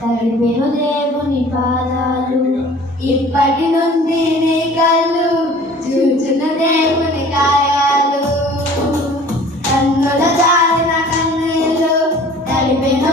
తడిమెను దేవుని పాదాలు. ఇప్పటి నుండి నీ కళ్ళు చూచున్న దేవుని కాయాలు కన్నుల జారిన కన్నీళ్ళు తడిపెను